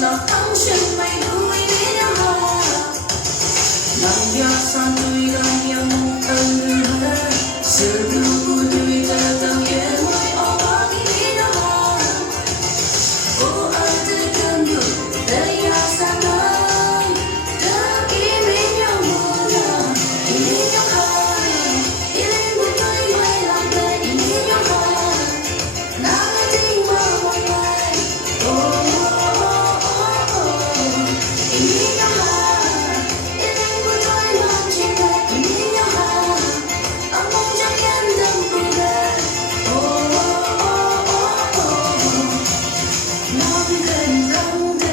那당신 말 누이 내려 난 약산 누이 난 yang một ân hờ sự lưu nuôi ta tăng ye mới ở bao nhiêu đó cô ở từ gần được đây ya san ơi đã kỹ mình nhau mưa nào mình nhau hơn đi lên một nơi mai làm đời mình nhau hơn nào là tình mơ mộng mai oh oh oh oh mình nhau hơn đi lên một nơi mang trên đời mình nhau hơn ở mong chẳng em đừng buồn đời oh oh oh oh oh non gần không thể